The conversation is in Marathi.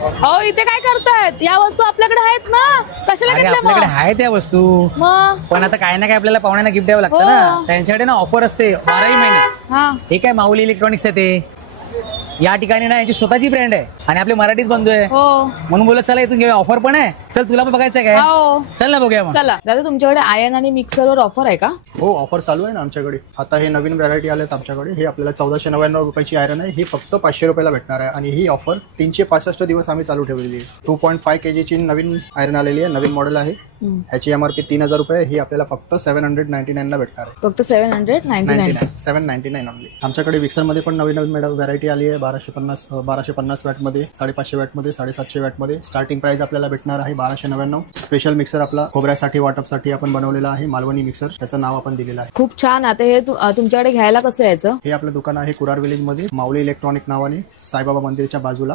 अहो इथे काय करतायत? या वस्तू आपल्याकडे आहेत ना, कशाला अरे घेतल्या आपल्याकडे मग? आहे त्या वस्तू, मग पण आता काय ना काय आपल्याला पाहुण्यांना गिफ्ट द्यावं लागतं हो. ना. त्यांच्याकडे ना ऑफर असते 12ही महिने. हा हे काय माऊली इलेक्ट्रॉनिक्स आहे ते. या ठिकाणी ना यांची स्वतःची ब्रँड आहे आणि आपले मराठीत बंधू आहे, हो म्हणून बोलत चला इथून घेऊया. ऑफर पण आहे. चल तुला पण बघायचं काय? हो चल ना बघूया मग. चला दादा, तुमच्याकडे आयन आणि मिक्सरवर ऑफर आहे का? हो, ऑफर चालू आहे ना आमच्याकडे. आता हे नवीन व्हरायटी आलेत आमच्याकडे. हे आपल्याला 1499 रुपयाची आयरन आहे. ही फक्त 500 रुपयाला भेटणार आहे आणि ही ऑफर 365 दिवस आम्ही चालू ठेवलेली आहे. 2.5 kg ची नवीन आयरन आलेली आहे, नवीन मॉडेल आहे. ह्याची MRP 3000 रुपये. ही आपल्याला फक्त 799 ला भेटणार आहे. फक्त 799. 799 ओनली. आमच्याकडे मिक्सरमध्ये पण नवीन नवीन व्हरायटी आली आहे. 1250 वॅटमध्ये, 550 वॅटमध्ये, 750 वॅटमध्ये. स्टार्टिंग प्राइस आपल्याला भेटणार आहे 1299. स्पेशल मिक्सर आपला खोबऱ्यासाठी वाटपसाठी आपण बनवलेला आहे, मालवणी मिक्सर. त्याचं नाव आपण दिलेलं आहे. खूप छान. आता हे तुमच्याकडे घ्यायला कसं यायचं? हे आपलं दुकान आहे कुरार विलेज मध्ये, माऊली इलेक्ट्रॉनिक नावाने, साईबाबा मंदिरच्या बाजूला.